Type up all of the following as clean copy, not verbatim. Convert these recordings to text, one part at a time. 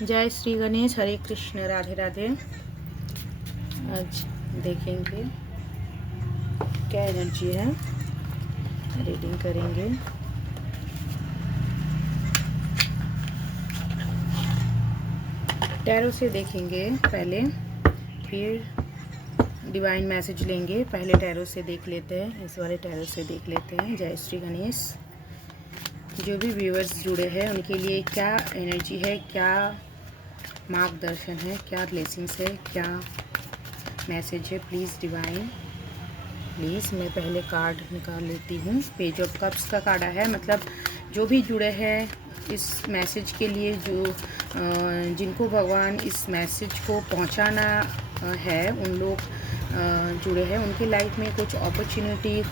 जय श्री गणेश, हरे कृष्ण, राधे राधे। आज देखेंगे क्या एनर्जी है, रीडिंग करेंगे। टैरो से देखेंगे पहले, फिर डिवाइन मैसेज लेंगे। पहले टैरो से देख लेते हैं, इस वाले टैरो से देख लेते हैं। जय श्री गणेश। जो भी व्यूअर्स जुड़े हैं उनके लिए क्या एनर्जी है, क्या मार्गदर्शन है, क्या ब्लेसिंग्स है, क्या मैसेज है, प्लीज़ डिवाइन प्लीज़। मैं पहले कार्ड निकाल लेती हूँ। पेज ऑफ कप्स का कार्ड है, मतलब जो भी जुड़े हैं इस मैसेज के लिए, जो जिनको भगवान इस मैसेज को पहुँचाना है, उन लोग जुड़े हैं। उनकी लाइफ में कुछ अपॉर्चुनिटी,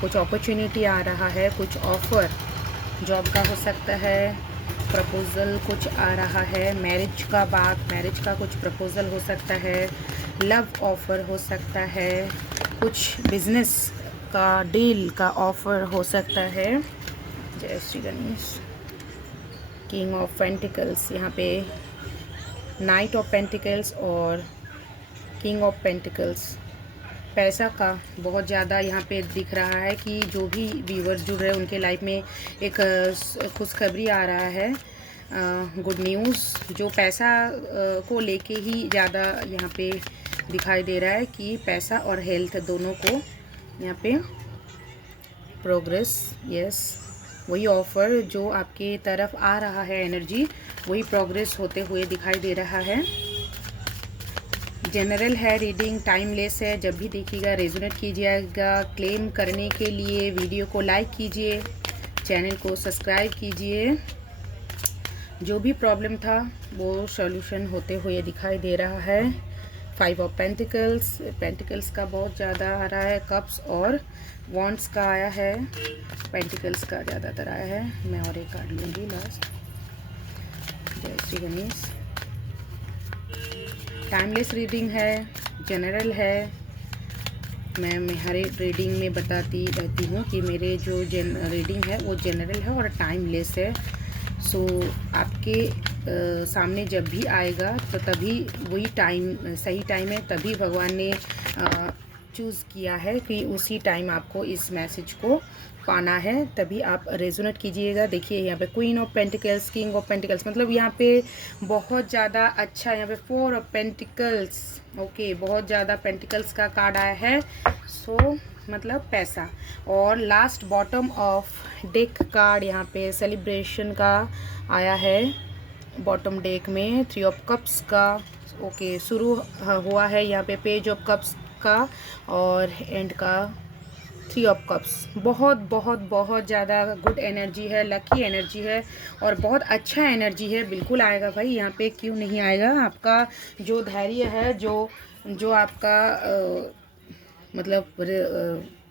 कुछ अपॉर्चुनिटी आ रहा है, कुछ ऑफ़र जॉब का हो सकता है, प्रपोज़ल कुछ आ रहा है, मैरिज का कुछ प्रपोज़ल हो सकता है, लव ऑफ़र हो सकता है, कुछ बिजनेस का डील का ऑफ़र हो सकता है। जय Shri Ganesh. King of pentacles, यहाँ पे नाइट ऑफ पेंटिकल्स और किंग ऑफ पेंटिकल्स। पैसा का बहुत ज़्यादा यहाँ पे दिख रहा है कि जो भी व्यूअर्स जुड़ रहे हैं उनके लाइफ में एक खुशखबरी आ रहा है, गुड न्यूज़, जो पैसा को लेके ही ज़्यादा यहाँ पे दिखाई दे रहा है कि पैसा और हेल्थ दोनों को यहाँ पे प्रोग्रेस, यस, वही ऑफ़र जो आपके तरफ आ रहा है, एनर्जी वही प्रोग्रेस होते हुए दिखाई दे रहा है। जनरल है रीडिंग, टाइमलेस है। जब भी देखिएगा रेजोनेट कीजिएगा। क्लेम करने के लिए वीडियो को लाइक कीजिए, चैनल को सब्सक्राइब कीजिए। जो भी प्रॉब्लम था वो सॉल्यूशन होते हुए दिखाई दे रहा है। 5 ऑफ पेंटिकल्स, पेंटिकल्स का बहुत ज़्यादा आ रहा है, कप्स और वॉन्ड्स का आया है, पेंटिकल्स का ज़्यादातर आया है। मैं और एक कार्ड लूँगी लास्ट। जय श्री गणेश। टाइमलेस रीडिंग है, जनरल है। मैं हर एक रीडिंग में बताती रहती हूँ कि मेरे जो रीडिंग है वो जनरल है और टाइमलेस है। सो आपके सामने जब भी आएगा तो तभी वही टाइम सही टाइम है, तभी भगवान ने चूज़ किया है कि उसी टाइम आपको इस मैसेज को पाना है, तभी आप रेजोनेट कीजिएगा। देखिए यहाँ पे queen of pentacles, king of pentacles, मतलब यहाँ पे बहुत ज़्यादा अच्छा, यहाँ पे 4 ऑफ पेंटिकल्स, ओके, बहुत ज़्यादा पेंटिकल्स का कार्ड आया है। सो मतलब पैसा। और last bottom of deck card यहाँ पे सेलिब्रेशन का आया है, बॉटम डेक में 3 ऑफ कप्स का, ओके, शुरू हुआ है यहाँ पे पेज ऑफ कप्स का और एंड का 3 ऑफ कप्स। बहुत बहुत बहुत ज़्यादा गुड एनर्जी है, लकी एनर्जी है और बहुत अच्छा एनर्जी है। बिल्कुल आएगा भाई, यहाँ पे क्यों नहीं आएगा। आपका जो धैर्य है, जो आपका मतलब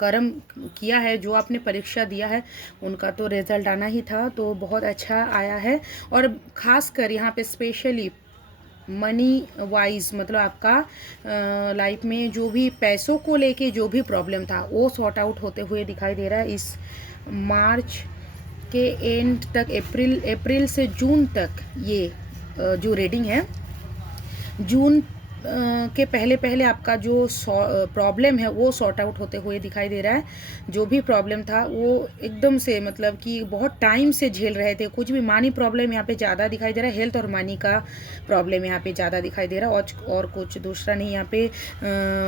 कर्म किया है, जो आपने परीक्षा दिया है, उनका तो रिज़ल्ट आना ही था, तो बहुत अच्छा आया है। और ख़ास कर यहाँ पे स्पेशली मनी वाइज, मतलब आपका लाइफ में जो भी पैसों को लेके जो भी प्रॉब्लम था वो सॉर्ट आउट होते हुए दिखाई दे रहा है। इस मार्च के एंड तक, अप्रैल से जून तक ये जो रीडिंग है, जून के पहले पहले आपका जो प्रॉब्लम है वो सॉर्ट आउट होते हुए दिखाई दे रहा है। जो भी प्रॉब्लम था वो एकदम से, मतलब कि बहुत टाइम से झेल रहे थे। कुछ भी मनी प्रॉब्लम यहाँ पे ज़्यादा दिखाई दे रहा है, हेल्थ और मनी का प्रॉब्लम यहाँ पे ज़्यादा दिखाई दे रहा है, और कुछ दूसरा नहीं। यहाँ पे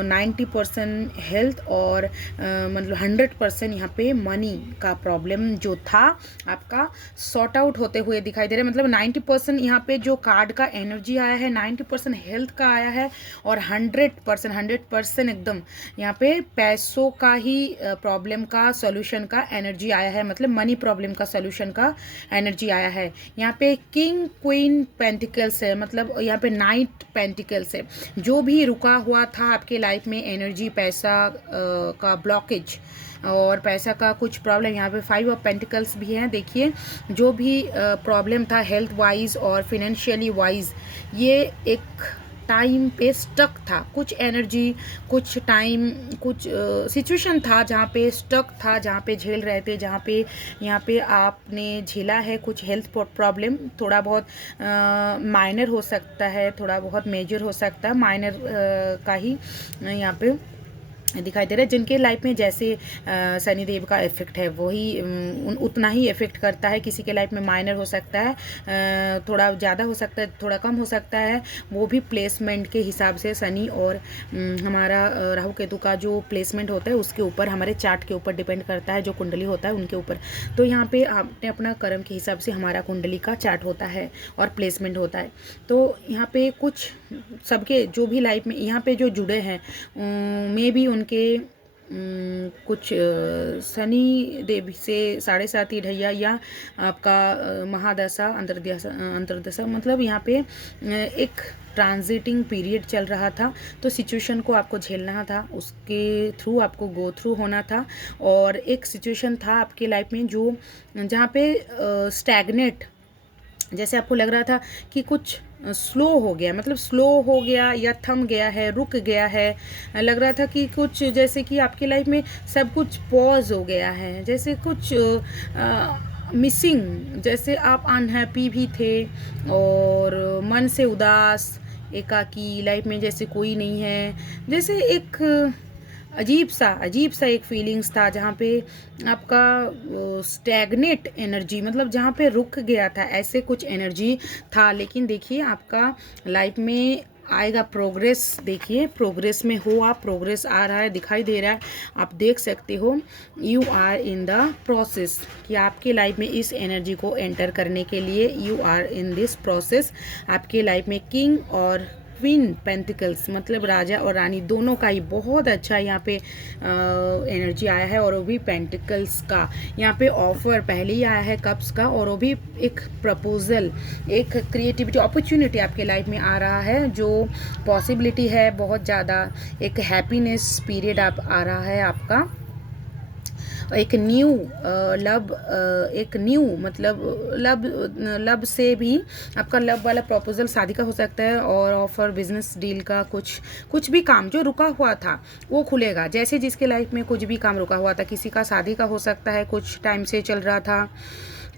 90% हेल्थ और मतलब 100% यहाँ पे मनी का प्रॉब्लम जो था आपका सॉर्ट आउट होते हुए दिखाई दे रहा है। मतलब 90% यहाँ पे जो कार्ड का एनर्जी आया है, 90% हेल्थ का आया है और 100% एकदम यहाँ पे पैसों का ही प्रॉब्लम का सॉल्यूशन का एनर्जी आया है, मतलब मनी प्रॉब्लम का सॉल्यूशन का एनर्जी आया है। यहाँ पे किंग क्वीन पेंटिकल्स है, मतलब यहाँ पे नाइट पेंटिकल्स है। जो भी रुका हुआ था आपके लाइफ में एनर्जी, पैसा का ब्लॉकेज और पैसा का कुछ प्रॉब्लम, यहाँ पे 5 ऑफ पेंटिकल्स भी हैं। देखिए जो भी प्रॉब्लम था हेल्थ वाइज और फिनेंशियली वाइज, ये एक टाइम पे स्टक था, कुछ एनर्जी, कुछ टाइम, कुछ सिचुएशन था जहाँ पे स्टक था, जहाँ पे झेल रहे थे, जहाँ पे यहाँ पे आपने झेला है कुछ हेल्थ प्रॉब्लम, थोड़ा बहुत माइनर हो सकता है, थोड़ा बहुत मेजर हो सकता है, माइनर का ही यहाँ पे दिखाई दे रहा है। जिनके लाइफ में जैसे शनिदेव का इफेक्ट है वही उतना ही इफेक्ट करता है। किसी के लाइफ में माइनर हो सकता है, थोड़ा ज़्यादा हो सकता है, थोड़ा कम हो सकता है, वो भी प्लेसमेंट के हिसाब से शनि और हमारा राहु केतु का जो प्लेसमेंट होता है उसके ऊपर, हमारे चार्ट के ऊपर डिपेंड करता है, जो कुंडली होता है उनके ऊपर। तो यहाँ पे आपने अपना कर्म के हिसाब से हमारा कुंडली का चार्ट होता है और प्लेसमेंट होता है। तो यहाँ पे कुछ सबके जो भी लाइफ में यहाँ पे जो जुड़े हैं मे भी उनके कुछ शनि देव से 7.5 ढैया या आपका महादशा अंतरदशा मतलब यहाँ पे एक ट्रांजिटिंग पीरियड चल रहा था। तो सिचुएशन को आपको झेलना था, उसके थ्रू आपको गो थ्रू होना था। और एक सिचुएशन था आपके लाइफ में जो जहाँ पे स्टैग्नेट, जैसे आपको लग रहा था कि कुछ स्लो हो गया, मतलब स्लो हो गया या थम गया है, रुक गया है, लग रहा था कि कुछ जैसे कि आपकी लाइफ में सब कुछ पॉज हो गया है, जैसे कुछ मिसिंग, जैसे आप अनहैप्पी भी थे और मन से उदास, एकाकी, लाइफ में जैसे कोई नहीं है, जैसे एक अजीब सा एक फीलिंग्स था जहाँ पे आपका स्टैग्नेट एनर्जी, मतलब जहाँ पे रुक गया था, ऐसे कुछ एनर्जी था। लेकिन देखिए आपका लाइफ में आएगा प्रोग्रेस, देखिए प्रोग्रेस में हो आप, प्रोग्रेस आ रहा है, दिखाई दे रहा है, आप देख सकते हो। You are in the process, कि आपके लाइफ में इस एनर्जी को एंटर करने के लिए you are in this process. आपके लाइफ में किंग और क्वीन पेंटिकल्स, मतलब राजा और रानी दोनों का ही बहुत अच्छा यहाँ पे एनर्जी आया है। और वो भी पेंटिकल्स का यहाँ पे ऑफर पहले ही आया है, कप्स का, और वो भी एक प्रपोजल, एक क्रिएटिविटी अपॉर्चुनिटी आपके लाइफ में आ रहा है, जो पॉसिबिलिटी है बहुत ज़्यादा। एक हैप्पीनेस पीरियड आप आ रहा है आपका, एक न्यू लव, एक न्यू मतलब लव से भी आपका लव वाला प्रपोजल शादी का हो सकता है, और ऑफर बिजनेस डील का, कुछ भी काम जो रुका हुआ था वो खुलेगा। जैसे जिसके लाइफ में कुछ भी काम रुका हुआ था, किसी का शादी का हो सकता है, कुछ टाइम से चल रहा था,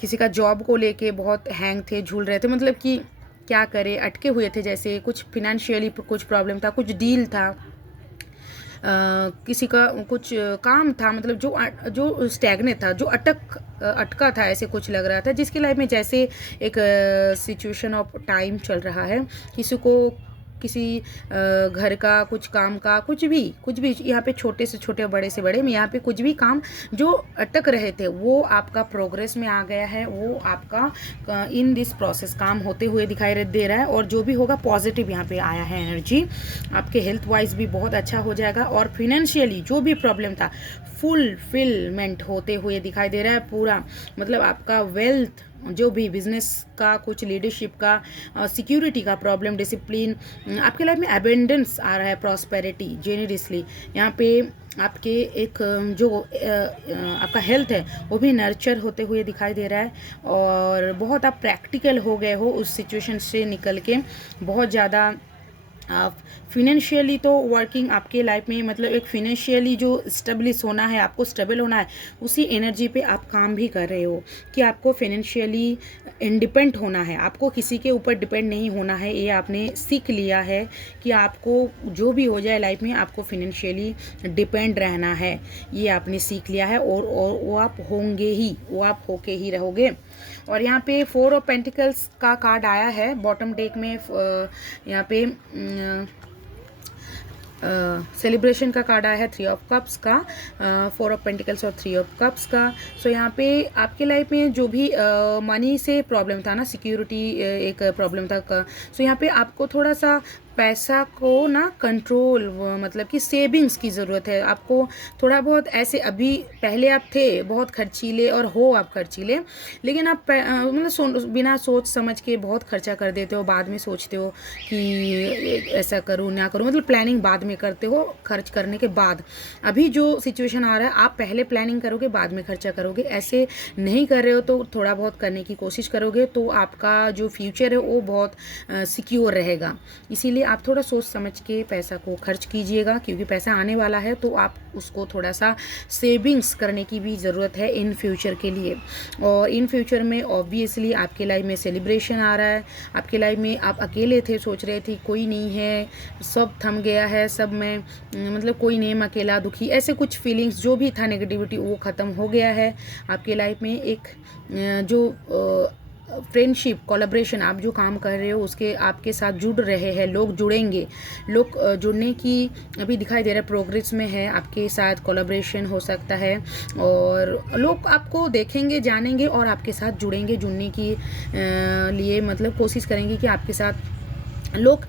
किसी का जॉब को लेके बहुत हैंग थे, झूल रहे थे, मतलब कि क्या करे, अटके हुए थे, जैसे कुछ फिनेंशियली कुछ प्रॉब्लम था, कुछ डील था, किसी का कुछ काम था, मतलब जो स्टैग्नेट था, जो अटका था, ऐसे कुछ लग रहा था। जिसकी लाइफ में जैसे एक सिचुएशन ऑफ टाइम चल रहा है, किसी को किसी घर का कुछ काम का, कुछ भी यहाँ पे छोटे से छोटे, बड़े से बड़े में यहाँ पे कुछ भी काम जो अटक रहे थे वो आपका प्रोग्रेस में आ गया है, वो आपका इन दिस प्रोसेस काम होते हुए दिखाई दे रहा है। और जो भी होगा पॉजिटिव यहाँ पे आया है एनर्जी, आपके हेल्थ वाइज भी बहुत अच्छा हो जाएगा। और फिनेंशियली जो भी प्रॉब्लम था फुलफिलमेंट होते हुए दिखाई दे रहा है पूरा, मतलब आपका वेल्थ, जो भी बिजनेस का, कुछ लीडरशिप का, सिक्योरिटी का प्रॉब्लम, डिसिप्लिन, आपके लाइफ में एबेंडेंस आ रहा है, प्रॉस्पेरिटी जेनरसली। यहाँ पे आपके एक जो आपका हेल्थ है वो भी नर्चर होते हुए दिखाई दे रहा है, और बहुत आप प्रैक्टिकल हो गए हो उस सिचुएशन से निकल के, बहुत ज़्यादा आप फिनेंशियली तो वर्किंग आपके लाइफ में, मतलब एक फिनेंशियली जो स्टेब्लिश होना है, आपको स्टेबल होना है, उसी एनर्जी पे आप काम भी कर रहे हो कि आपको फिनेंशियली इंडिपेंडेंट होना है, आपको किसी के ऊपर डिपेंड नहीं होना है। ये आपने सीख लिया है कि आपको जो भी हो जाए लाइफ में आपको फिनेंशियली डिपेंड रहना है, ये आपने सीख लिया है। और वो आप होंगे ही, वो आप होके ही रहोगे। और यहाँ पे 4 ऑफ पेंटिकल्स का कार्ड आया है बॉटम डेक में, यहाँ पे सेलिब्रेशन का कार्ड आया है 3 ऑफ कप्स का, 4 ऑफ पेंटिकल्स और 3 ऑफ कप्स का। सो यहाँ पे आपके लाइफ में जो भी मनी से प्रॉब्लम था ना, सिक्योरिटी एक प्रॉब्लम था, सो यहाँ पे आपको थोड़ा सा पैसा को ना कंट्रोल, मतलब कि सेविंग्स की ज़रूरत है आपको थोड़ा बहुत। ऐसे अभी पहले आप थे बहुत खर्चीले, और हो आप खर्चीले, लेकिन आप मतलब बिना सोच समझ के बहुत खर्चा कर देते हो, बाद में सोचते हो कि ऐसा करूँ ना करूँ, मतलब प्लानिंग बाद में करते हो खर्च करने के बाद। अभी जो सिचुएशन आ रहा है, आप पहले प्लानिंग करोगे बाद में खर्चा करोगे, ऐसे नहीं कर रहे हो तो थोड़ा बहुत करने की कोशिश करोगे, तो आपका जो फ्यूचर है वो बहुत सिक्योर रहेगा। इसीलिए इसलिए आप थोड़ा सोच समझ के पैसा को खर्च कीजिएगा, क्योंकि पैसा आने वाला है तो आप उसको थोड़ा सा सेविंग्स करने की भी ज़रूरत है इन फ्यूचर के लिए। और इन फ्यूचर में ऑब्वियसली आपके लाइफ में सेलिब्रेशन आ रहा है, आपके लाइफ में आप अकेले थे, सोच रहे थे कोई नहीं है, सब थम गया है, सब में मतलब कोई नहीं, मैं अकेला दुखी, ऐसे कुछ फीलिंग्स जो भी था नेगेटिविटी वो ख़त्म हो गया है आपके लाइफ में। एक जो फ्रेंडशिप कोलैबोरेशन आप जो काम कर रहे हो उसके आपके साथ जुड़ रहे हैं लोग, जुड़ेंगे लोग, जुड़ने की अभी दिखाई दे रहा है, प्रोग्रेस में है, आपके साथ कोलैबोरेशन हो सकता है और लोग आपको देखेंगे, जानेंगे और आपके साथ जुड़ेंगे, जुड़ने की लिए मतलब कोशिश करेंगे कि आपके साथ लोग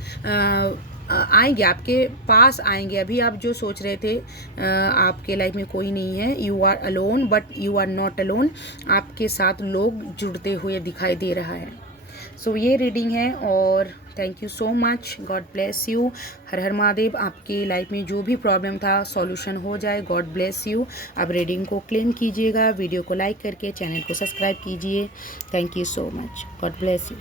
आएंगे, आपके पास आएंगे। अभी आप जो सोच रहे थे आपके लाइफ में कोई नहीं है, you are alone, but you are not alone, आपके साथ लोग जुड़ते हुए दिखाई दे रहा है। सो ये रीडिंग है और thank you so much, God bless you. हर हर महादेव। आपकी लाइफ में जो भी प्रॉब्लम था सॉल्यूशन हो जाए, गॉड ब्लेस यू। आप रीडिंग को क्लेम कीजिएगा, वीडियो को लाइक करके चैनल को सब्सक्राइब कीजिए। Thank you so much, God bless you.